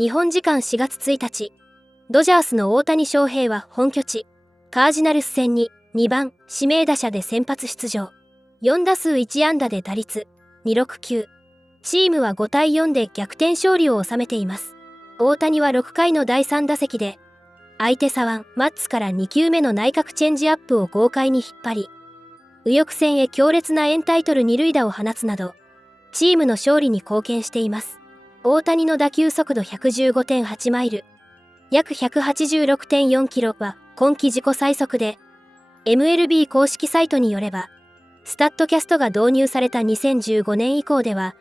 日本時間4月1日、ドジャースの大谷翔平は本拠地、カージナルス戦に2番指名打者で先発出場。4打数1安打で打率269。チームは5対4で逆転勝利を収めています。大谷は6回の第3打席で、相手左腕マッツから2球目の内角チェンジアップを豪快に引っ張り、右翼線へ強烈なエンタイトル2塁打を放つなど、チームの勝利に貢献しています。大谷の打球速度 115.8 マイル、約 186.4 キロは今季自己最速で、MLB 公式サイトによれば、スタッドキャストが導入された2015年以降では、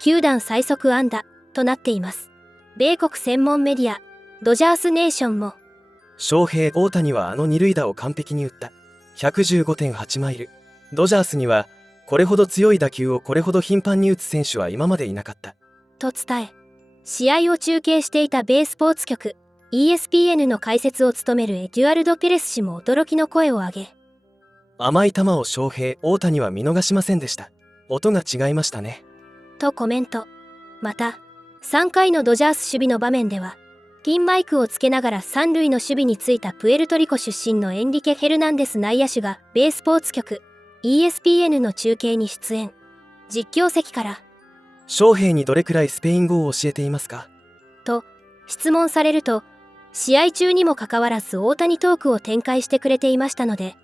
球団最速安打となっています。米国専門メディア、ドジャースネーションも、翔平大谷は二塁打を完璧に打った。115.8 マイル。ドジャースには、これほど強い打球をこれほど頻繁に打つ選手は今までいなかった。と伝え、試合を中継していた米スポーツ局、ESPN の解説を務めるエデュアルド・ペレス氏も驚きの声を上げ、甘い球を翔平大谷は見逃しませんでした。音が違いましたね。とコメント。また、3回のドジャース守備の場面では、ピンマイクをつけながら三塁の守備についたプエルトリコ出身のエンリケ・ヘルナンデス内野手が米スポーツ局、ESPN の中継に出演。実況席から、翔平にどれくらいスペイン語を教えていますかと質問されると、試合中にもかかわらず大谷トークを展開してくれていましたので、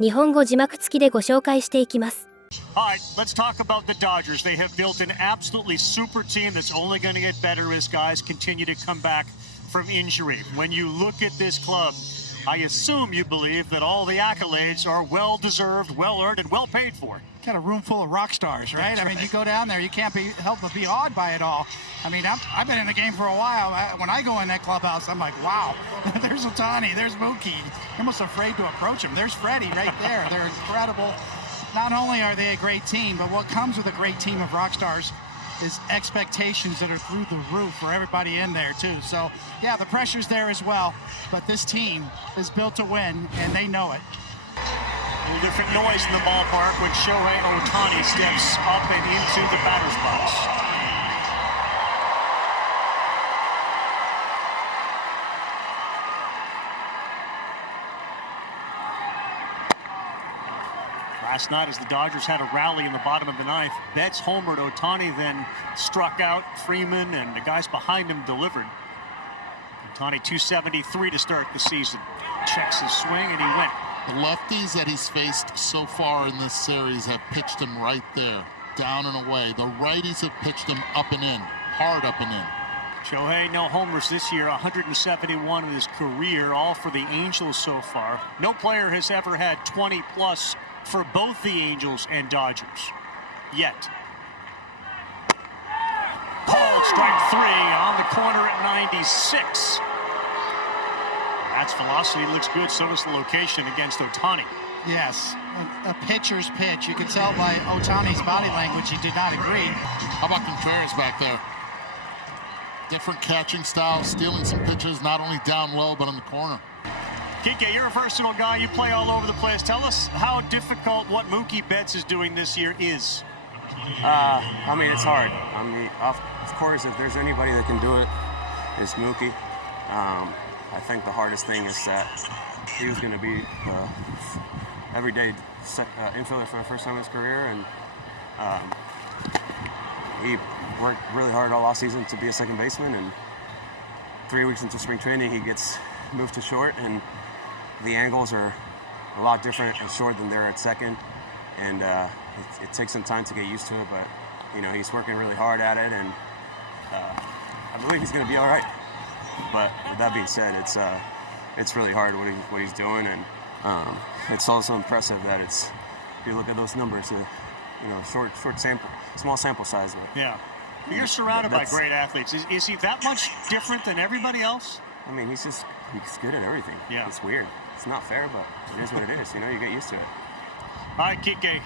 日本語字幕付きでご紹介していきます。All right, let's talk about the Dodgers. They have built an absolutely super team that's only going to get better as guys continue to come back from injury. When you look at this club, I assume you believe that all the accolades are well-deserved, well-earned, and well-paid for. Got a room full of rock stars, right? I mean, you go down there, you can't help but be awed by it all. I mean, I've been in the game for a while. When I go in that clubhouse, I'm like, wow, there's Otani, there's Mookie. You're almost afraid to approach him. There's Freddie right there. They're incredible. Not only are they a great team, but what comes with a great team of rock stars is expectations that are through the roof for everybody in there too. So yeah, the pressure's there as well, but this team is built to win and they know it. A little different noise in the ballpark when Shohei Otani steps up and into the batter's box. Last night, as the Dodgers had a rally in the bottom of the ninth, Betts homered, Otani then struck out Freeman, and the guys behind him delivered. Otani 273 to start the season. Checks his swing, and he went. The lefties that he's faced so far in this series have pitched him right there, down and away. The righties have pitched him up and in, hard up and in. Shohei, no homers this year, 171 in his career, all for the Angels so far. No player has ever had 20-plus for both the Angels and Dodgers. Yet. Called strike three on the corner at 96. That's velocity, looks good, so does the location against Otani. Yes, a pitcher's pitch. You could tell by Otani's body language he did not agree. How about Contreras back there? Different catching styles, stealing some pitches, not only down low, but on the corner. Kike, you're a versatile guy. You play all over the place. Tell us how difficult what Mookie Betts is doing this year is. I mean, it's hard. I mean, of course, if there's anybody that can do it, it's Mookie. I think the hardest thing is that he was going to be everyday infielder for the first time in his career, and he worked really hard all offseason to be a second baseman, and 3 weeks into spring training, he gets moved to short, and the angles are a lot different at short than they're at second, and it takes some time to get used to it, but you know, he's working really hard at it, and I believe he's going to be all right. But with that being said, it's really hard what he's doing, and it's also impressive that if you look at those numbers, you know, small sample size. But yeah, you're surrounded by great athletes. Is he that much different than everybody else? I mean, he's good at everything. Yeah, it's weird. It's not fair, but it is what it is. You know, you get used to it. All right, Kike.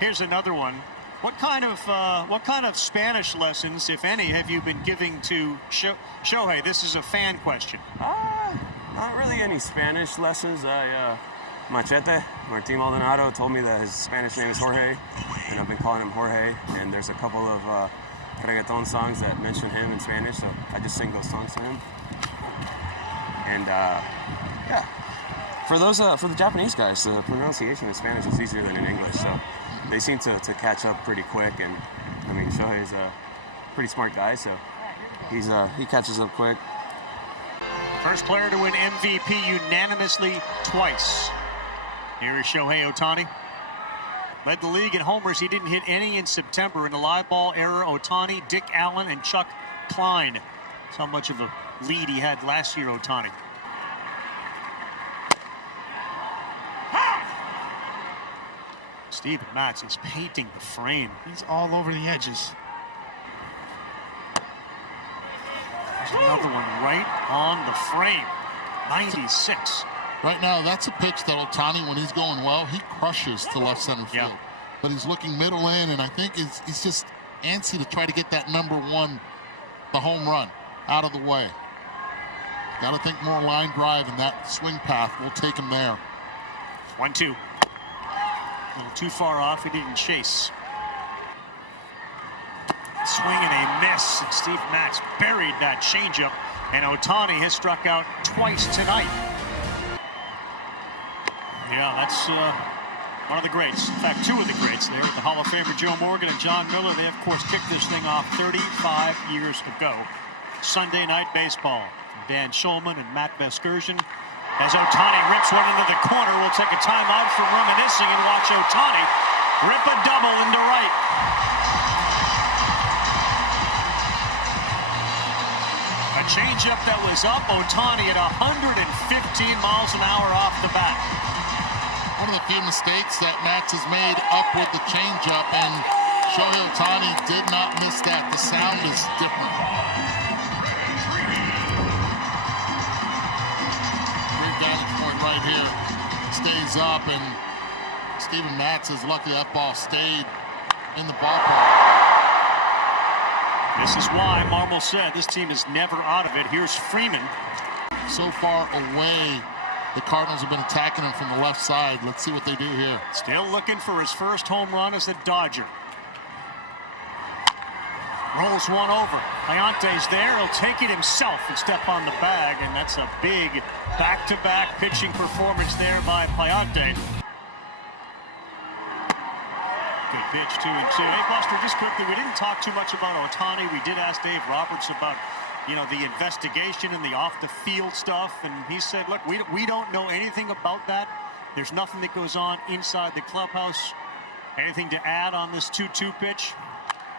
Here's another one. What kind of Spanish lessons, if any, have you been giving to Shohei? This is a fan question. Not really any Spanish lessons. Machete, Martin Maldonado, told me that his Spanish name is Jorge, and I've been calling him Jorge. And there's a couple of reggaeton songs that mention him in Spanish, so I just sing those songs to him. And yeah, for the Japanese guys, the pronunciation in Spanish is easier than in English, so they seem to catch up pretty quick. And I mean, Shohei's a pretty smart guy, so he catches up quick. First player to win MVP unanimously twice. Here is Shohei Otani. Led the league in homers. He didn't hit any in September. In the live ball era, Otani, Dick Allen, and Chuck Klein. That's how much of a lead he had last year, Otani. Steven Matz is painting the frame. He's all over the edges. There's another one right on the frame. 96. Right now, that's a pitch that Otani, when he's going well, he crushes to left center field. Yep. But he's looking middle in, and I think he's just antsy to try to get that number one, the home run, out of the way. Got to think more line drive, and that swing path will take him there. 1-2. A little too far off. He didn't chase. Swing and a miss. And Steve Matz buried that changeup. And Otani has struck out twice tonight. Yeah, that's one of the greats. In fact, two of the greats there. The Hall of Famer Joe Morgan and John Miller. They, of course, kicked this thing off 35 years ago. Sunday Night Baseball. Dan Shulman and Matt Veskursion. As Otani rips one into the corner, we'll take a timeout for reminiscing and watch Otani rip a double into right. A changeup that was up, Otani at 115 miles an hour off the bat. One of the few mistakes that Matz has made up with the changeup, and Shohei Otani did not miss that. The sound is different. Right here, stays up, and Steven Matz is lucky that ball stayed in the ballpark. This is why Marmol said this team is never out of it. Here's Freeman. So far away, the Cardinals have been attacking him from the left side. Let's see what they do here. Still looking for his first home run as a Dodger. Rolls one over. Leonte's there. He'll take it himself and step on the bag, and that's a big back-to-back pitching performance there by Leonte. Good pitch, 2-2. Hey, Buster, just quickly, we didn't talk too much about Otani. We did ask Dave Roberts about, the investigation and the off-the-field stuff, and he said, look, we don't know anything about that. There's nothing that goes on inside the clubhouse. Anything to add on this 2-2 pitch?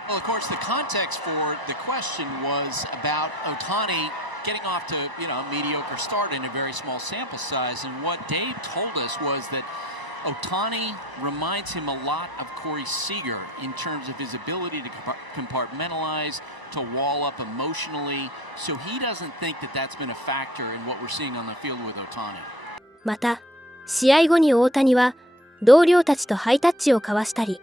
Well, of course, the context for the question was about Otani getting off to, a mediocre start in a very small sample size. And what Dave told us was that Otani reminds him a lot of Corey Seager in terms of his ability to compartmentalize, to wall up emotionally. So he doesn't think that that's been a factor in what we're seeing on the field with Otani. また、試合後に大谷は同僚たちとハイタッチを交わしたり、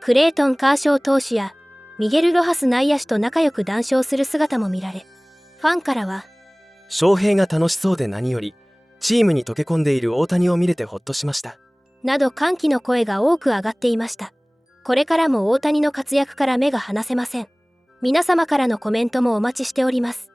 クレイトン・カーショー投手やミゲル・ロハス内野手と仲良く談笑する姿も見られ、ファンからは翔平が楽しそうで何よりチームに溶け込んでいる大谷を見れてほっとしましたなど歓喜の声が多く上がっていました。これからも大谷の活躍から目が離せません。皆様からのコメントもお待ちしております。